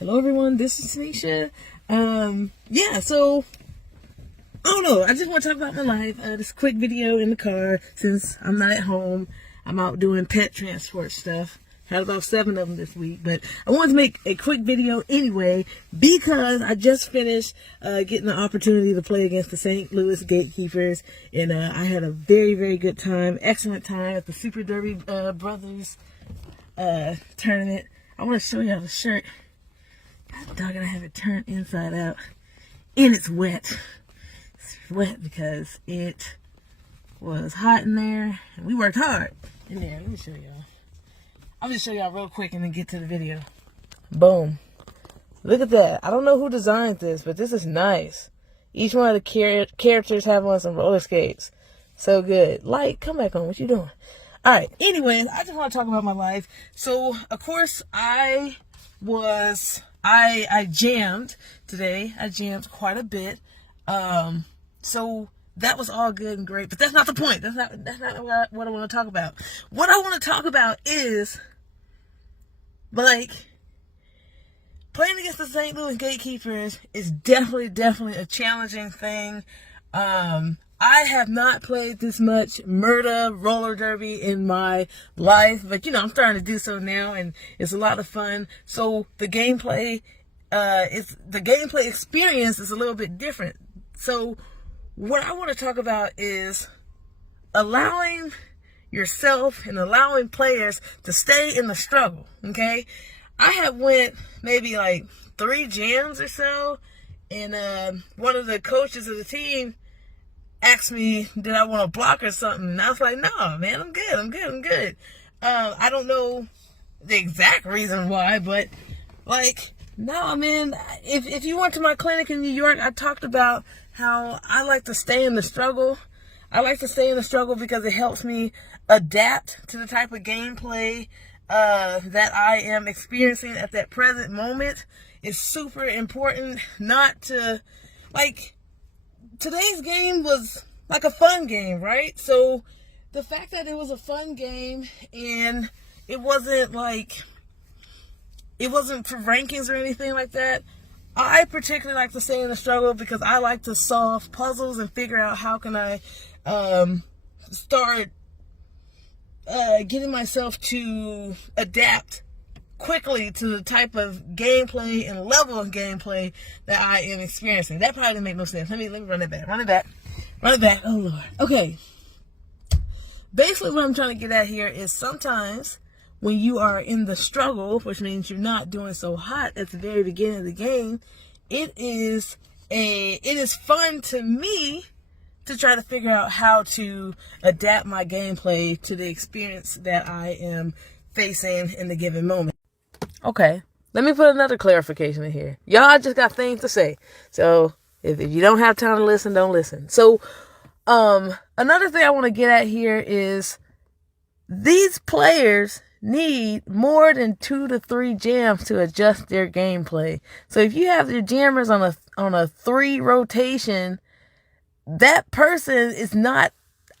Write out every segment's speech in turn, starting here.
Hello everyone, this is Tanisha. So I don't know. I just want to talk about my life. This quick video in the car since I'm not at home. I'm out doing pet transport stuff. Had about 7 of them this week, but I wanted to make a quick video anyway because I just finished getting the opportunity to play against the St. Louis Gatekeepers, and I had a very, very good time, excellent time at the Super Derby Brothers tournament. I want to show y'all the shirt. God dog, I have it turned inside out, and it's wet. It's wet because it was hot in there, and we worked hard in there. Let me show y'all. I'll just show y'all real quick and then get to the video. Boom. Look at that. I don't know who designed this, but this is nice. Each one of the characters have on some roller skates. So good. Light, come back on. What you doing? All right. Anyways, I just want to talk about my life. So, of course, I jammed today. I jammed quite a bit. So that was all good and great, but that's not the point. That's not what I want to talk about. What I want to talk about is, like, playing against the St. Louis Gatekeepers is definitely a challenging thing. I have not played this much murder roller derby in my life, but I'm starting to do so now, and it's a lot of fun. So the gameplay experience is a little bit different. So what I want to talk about is allowing yourself and allowing players to stay in the struggle. Okay, I have went maybe like 3 jams or so, and one of the coaches of the team asked me, did I want to block or something? And I was like, no, man, I'm good. I don't know the exact reason why, but like, no, man, if you went to my clinic in New York, I talked about how I like to stay in the struggle. I like to stay in the struggle because it helps me adapt to the type of gameplay that I am experiencing at that present moment. It's super important not to, like, today's game was like a fun game, right? So the fact that it was a fun game and it wasn't for rankings or anything like that, I particularly like to stay in the struggle because I like to solve puzzles and figure out how can I start getting myself to adapt quickly to the type of gameplay and level of gameplay that I am experiencing. That probably didn't make no sense. Let me run it back. Oh Lord. Okay. Basically what I'm trying to get at here is sometimes when you are in the struggle, which means you're not doing so hot at the very beginning of the game, it is fun to me to try to figure out how to adapt my gameplay to the experience that I am facing in the given moment. Okay, let me put another clarification in here. Y'all just got things to say. So if you don't have time to listen, don't listen. So another thing I want to get at here is these players need more than 2 to 3 jams to adjust their gameplay. So if you have your jammers on a 3 rotation, that person is not,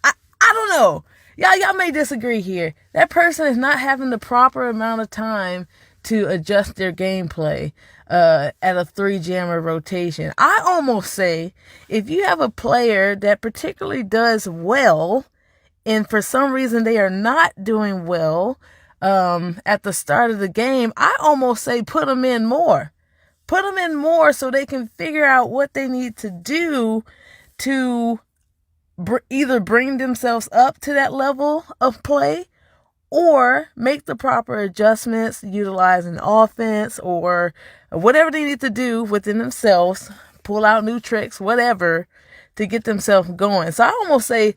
I don't know. Y'all may disagree here. That person is not having the proper amount of time to adjust their gameplay at a 3 jammer rotation. I almost say if you have a player that particularly does well and for some reason they are not doing well at the start of the game, I almost say put them in more. Put them in more so they can figure out what they need to do to either bring themselves up to that level of play or make the proper adjustments utilizing offense or whatever they need to do within themselves, pull out new tricks, whatever, to get themselves going. So I almost say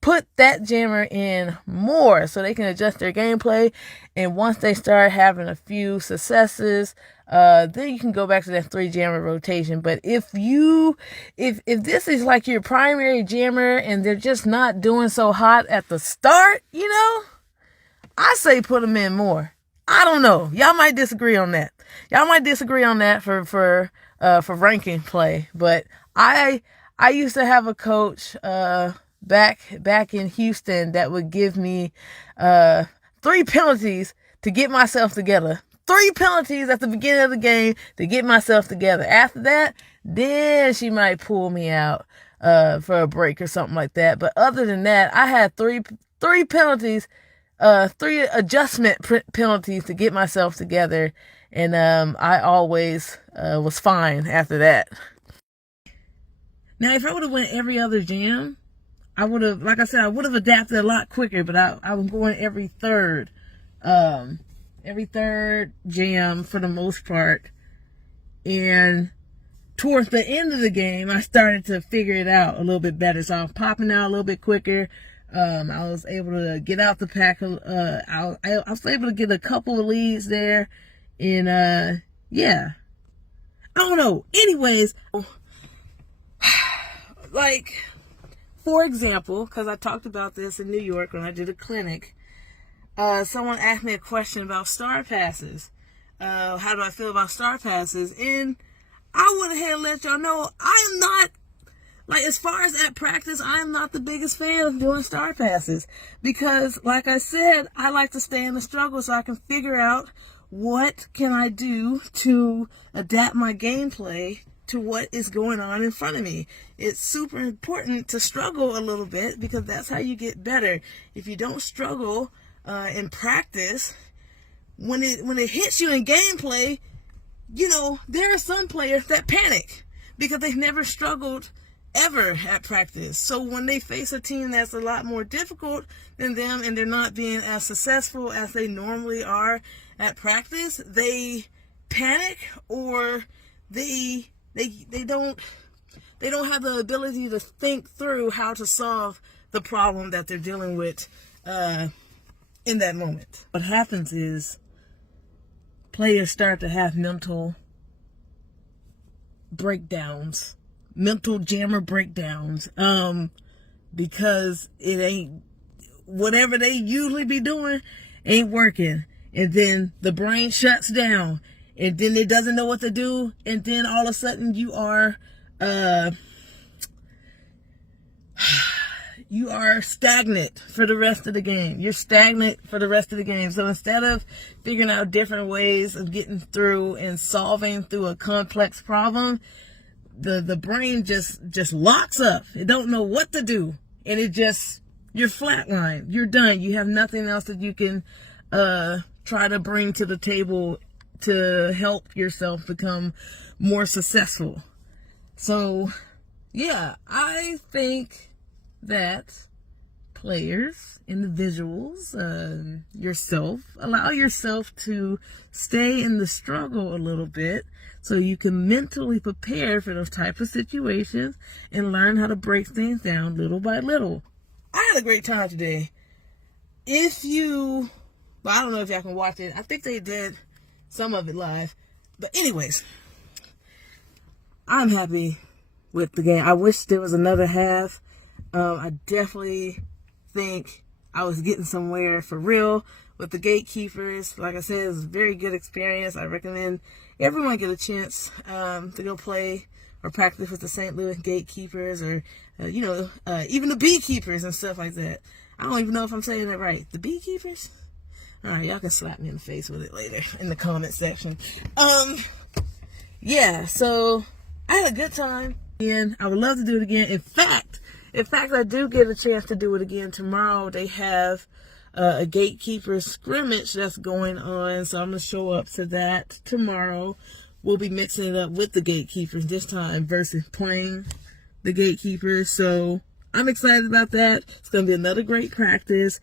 put that jammer in more so they can adjust their gameplay. And once they start having a few successes, then you can go back to that 3 jammer rotation. But if this is like your primary jammer and they're just not doing so hot at the start, I say put them in more. I don't know. Y'all might disagree on that. For ranking play. But I used to have a coach back in Houston that would give me 3 penalties to get myself together. 3 penalties at the beginning of the game to get myself together. After that, then she might pull me out for a break or something like that. But other than that, I had three penalties, 3 adjustment penalties to get myself together, and I always was fine after that. Now, if I would have went every other jam, I would have, like I said, I would have adapted a lot quicker. But I was going every third jam for the most part, and towards the end of the game, I started to figure it out a little bit better. So I was popping out a little bit quicker. I was able to get out the pack. I was able to get a couple of leads there. And, yeah. I don't know. Anyways, like, for example, because I talked about this in New York when I did a clinic, someone asked me a question about star passes. How do I feel about star passes? And I went ahead and let y'all know I am not, like, as far as at practice, I am not the biggest fan of doing star passes. Because, like I said, I like to stay in the struggle so I can figure out what can I do to adapt my gameplay to what is going on in front of me. It's super important to struggle a little bit because that's how you get better. If you don't struggle in practice, when it hits you in gameplay, you know, there are some players that panic because they've never struggled ever at practice. So when they face a team that's a lot more difficult than them and they're not being as successful as they normally are at practice, they panic, or they don't have the ability to think through how to solve the problem that they're dealing with in that moment. What happens is players start to have mental breakdowns, mental jammer breakdowns, because it ain't, whatever they usually be doing ain't working. And then the brain shuts down, and then it doesn't know what to do. And then all of a sudden you are stagnant for the rest of the game. You're stagnant for the rest of the game. So instead of figuring out different ways of getting through and solving through a complex problem, the brain just locks up. It don't know what to do. And you're flatlined. You're done. You have nothing else that you can try to bring to the table to help yourself become more successful. So, yeah, I think that players, individuals, yourself, allow yourself to stay in the struggle a little bit so you can mentally prepare for those types of situations and learn how to break things down little by little. I had a great time today. Well, I don't know if y'all can watch it. I think they did some of it live. But anyways, I'm happy with the game. I wish there was another half. I definitely think I was getting somewhere for real with the Gatekeepers. Like I said, it was a very good experience. I recommend everyone get a chance to go play or practice with the St. Louis Gatekeepers, or even the Beekeepers and stuff like that. I don't even know if I'm saying that right. The Beekeepers? All right, y'all can slap me in the face with it later in the comment section. Yeah, so I had a good time, and I would love to do it again. In fact, I do get a chance to do it again tomorrow. They have a Gatekeeper scrimmage that's going on, so I'm going to show up to that tomorrow. We'll be mixing it up with the Gatekeepers this time versus playing the Gatekeepers. So I'm excited about that. It's going to be another great practice.